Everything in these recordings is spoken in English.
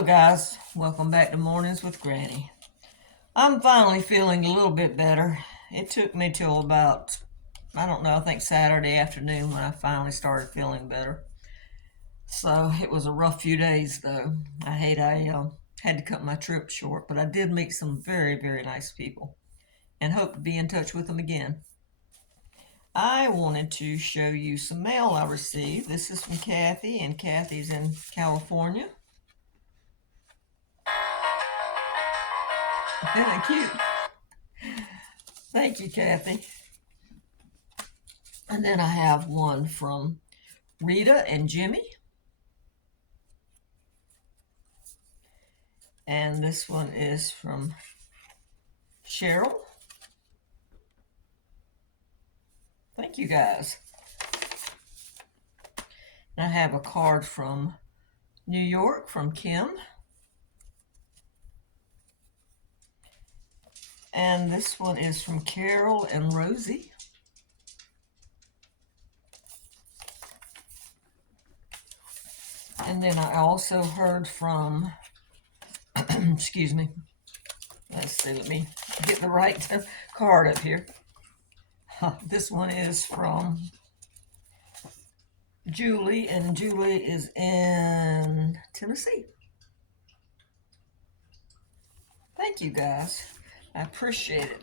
Hello guys, welcome back to Mornings with Granny. I'm finally feeling a little bit better. It took me till about, I don't know, I think Saturday afternoon when I finally started feeling better. So it was a rough few days though. I had to cut my trip short, but I did meet some very, very nice people and hope to be in touch with them again. I wanted to show you some mail I received. This is from Kathy, and Kathy's in California. Isn't that cute? Thank you, Kathy. And then I have one from Rita and Jimmy. And this one is from Cheryl. Thank you guys. And I have a card from New York from Kim. And this one is from Carol and Rosie. And then I also heard from, excuse me, let's see, let me get the right card up here. This one is from Julie, and Julie is in Tennessee. Thank you guys. I appreciate it.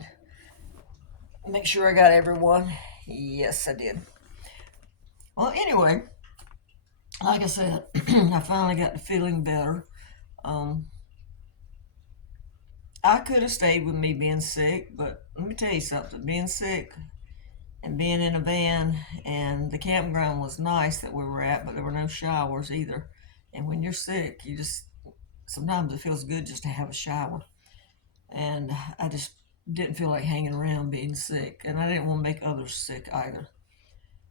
Make sure I got everyone. Yes, I did. Well, anyway, like I said, I finally got to feeling better. Um, I could have stayed with me being sick, but let me tell you something. Being sick and being in a van, and the campground was nice that we were at, but there were no showers either. And when you're sick, sometimes it feels good just to have a shower. And I just didn't feel like hanging around being sick, and I didn't want to make others sick either.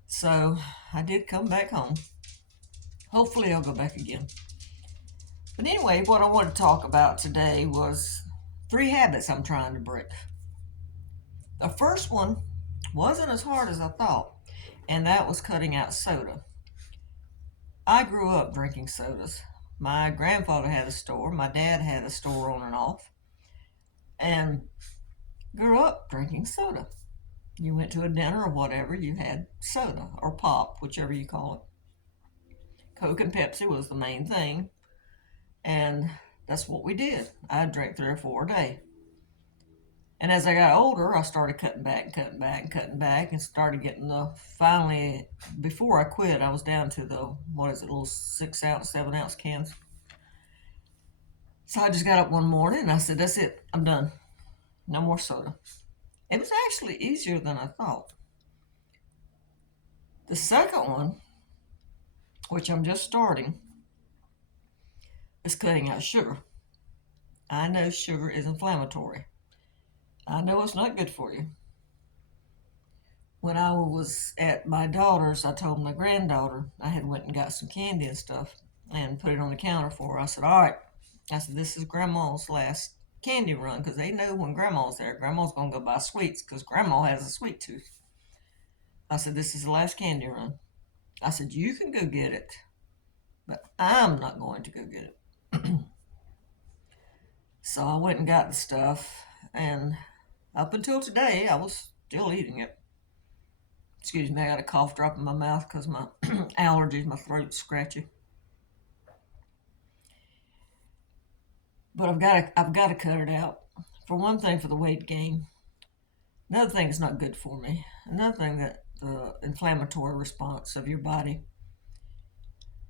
So I did come back home. Hopefully, I'll go back again. But anyway, what I want to talk about today was 3 habits I'm trying to break. The first one wasn't as hard as I thought, and that was cutting out soda. I grew up drinking sodas. My grandfather had a store, my dad had a store on and off, and grew up drinking soda. You went to a dinner or whatever, you had soda or pop, whichever you call it. Coke and Pepsi was the main thing, and that's what we did. I drank 3 or 4 a day. And as I got older, I started cutting back and cutting back and cutting back and started getting finally, before I quit, I was down to little 6 ounce, 7 ounce cans. So I just got up one morning and I said, that's it, I'm done. No more soda. It was actually easier than I thought. The second one, which I'm just starting, is cutting out sugar. I know sugar is inflammatory. I know it's not good for you. When I was at my daughter's, I told my granddaughter I had went and got some candy and stuff and put it on the counter for her. I said, all right. I said, this is Grandma's last candy run, because they know when Grandma's there, Grandma's going to go buy sweets because Grandma has a sweet tooth. I said, this is the last candy run. I said, you can go get it, but I'm not going to go get it. So I went and got the stuff, and up until today, I was still eating it. Excuse me, I got a cough drop in my mouth because my allergies, my throat's scratchy. But I've got to cut it out. For one thing, for the weight gain. Another thing, it's not good for me. Another thing, that the inflammatory response of your body.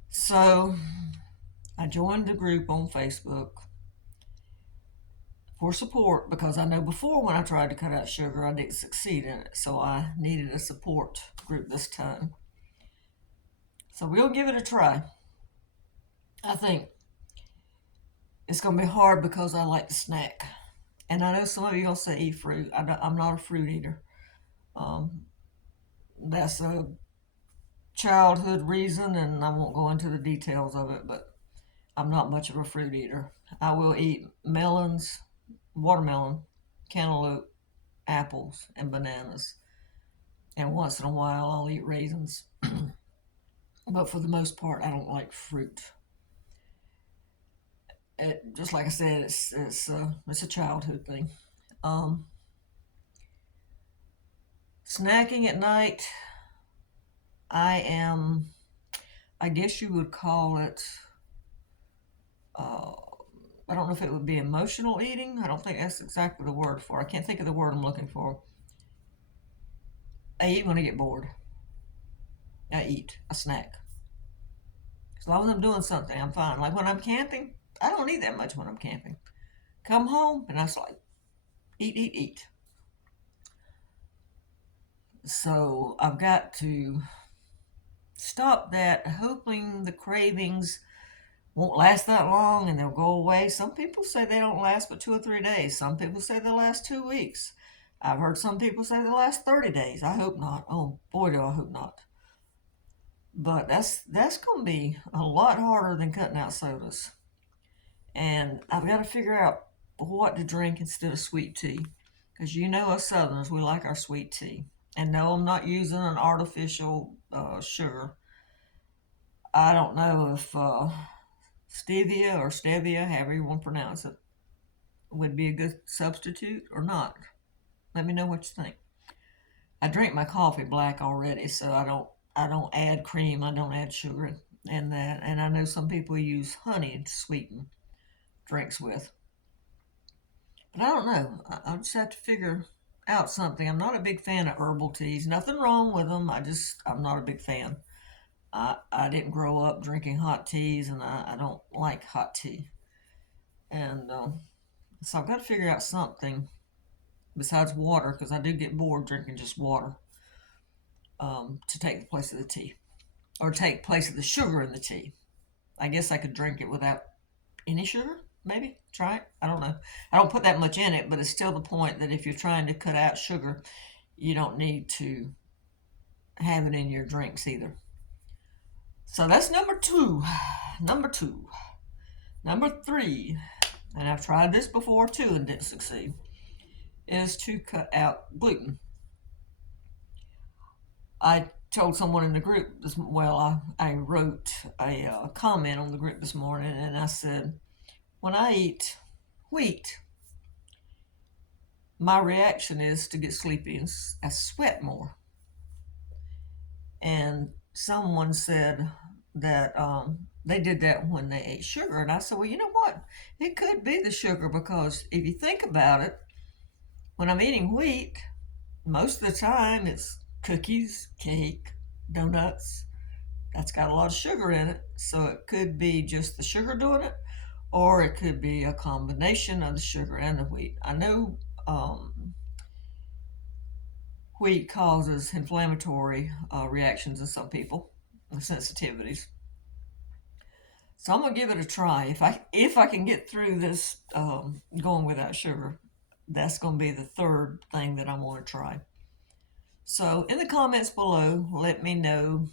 So I joined the group on Facebook for support, because I know before when I tried to cut out sugar, I didn't succeed in it. So I needed a support group this time. So we'll give it a try. I think it's going to be hard because I like to snack. And I know some of you are going to say eat fruit. I'm not a fruit eater. That's a childhood reason, and I won't go into the details of it, but I'm not much of a fruit eater. I will eat melons, watermelon, cantaloupe, apples, and bananas. And once in a while, I'll eat raisins. But for the most part, I don't like fruit. just like I said, it's a childhood thing. Um, Snacking at night, I am, I guess you would call it, uh, I don't know if it would be emotional eating. I don't think that's exactly the word for it. I can't think of the word I'm looking for. I eat when I get bored. I eat, I snack. As long as I'm doing something, I'm fine. Like when I'm camping, I don't eat that much when I'm camping. Come home and I just like eat, eat, eat. So I've got to stop that, hoping the cravings won't last that long and they'll go away. Some people say they don't last but 2 or 3 days. Some people say they'll last 2 weeks. I've heard some people say they'll last 30 days. I hope not. Oh boy, do I hope not. But that's going to be a lot harder than cutting out sodas. And I've got to figure out what to drink instead of sweet tea. Because you know us Southerners, we like our sweet tea. And no, I'm not using an artificial sugar. I don't know if stevia or stevia, however you want to pronounce it, would be a good substitute or not. Let me know what you think. I drink my coffee black already, so I don't add cream, I don't add sugar and that. And I know some people use honey to sweeten drinks with. But I don't know. I'll just have to figure out something. I'm not a big fan of herbal teas. Nothing wrong with them. I'm not a big fan. I didn't grow up drinking hot teas, and I don't like hot tea. And so I've got to figure out something besides water, because I do get bored drinking just water, to take the place of the tea, or take place of the sugar in the tea. I guess I could drink it without any sugar, maybe. Try it. I don't know. I don't put that much in it, but it's still the point that if you're trying to cut out sugar, you don't need to have it in your drinks either. So that's number two. Number two. Number three, and I've tried this before too and didn't succeed, is to cut out gluten. I told someone in the group I wrote a comment on the group this morning, and I said, when I eat wheat, my reaction is to get sleepy and I sweat more. And someone said that they did that when they ate sugar. And I said, well, you know what? It could be the sugar, because if you think about it, when I'm eating wheat, most of the time it's cookies, cake, donuts. That's got a lot of sugar in it. So it could be just the sugar doing it, or it could be a combination of the sugar and the wheat. I know wheat causes inflammatory reactions in some people, sensitivities. So I'm gonna give it a try. If I can get through this going without sugar, that's gonna be the third thing that I want to try. So in the comments below, let me know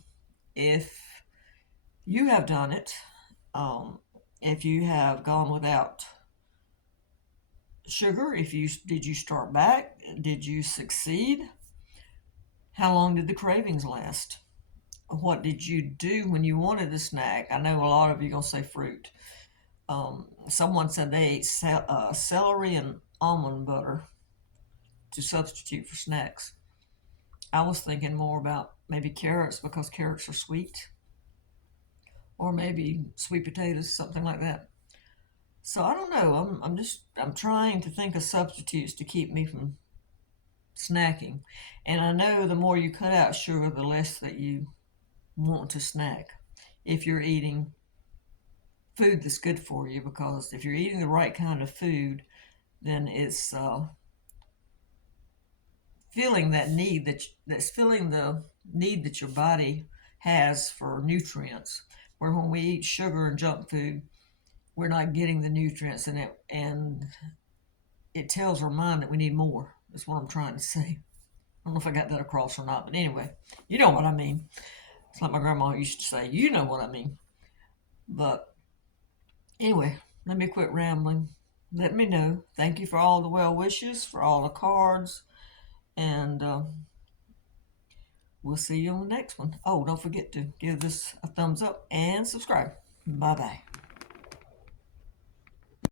if you have done it. If you have gone without sugar, did you start back? Did you succeed? How long did the cravings last? What did you do when you wanted a snack? I know a lot of you are going to say fruit. Someone said they ate celery and almond butter to substitute for snacks. I was thinking more about maybe carrots, because carrots are sweet, or maybe sweet potatoes, something like that. So I don't know. I'm trying to think of substitutes to keep me from snacking. And I know the more you cut out sugar, the less that you want to snack if you're eating food that's good for you, because if you're eating the right kind of food, then it's feeling that need that's filling the need that your body has for nutrients. Where when we eat sugar and junk food, we're not getting the nutrients in it, and it tells our mind that we need more. That's what I'm trying to say. I don't know if I got that across or not, but anyway, you know what I mean. It's like my grandma used to say, you know what I mean. But anyway, let me quit rambling. Let me know. Thank you for all the well wishes, for all the cards, and we'll see you on the next one. Oh, don't forget to give this a thumbs up and subscribe. Bye bye.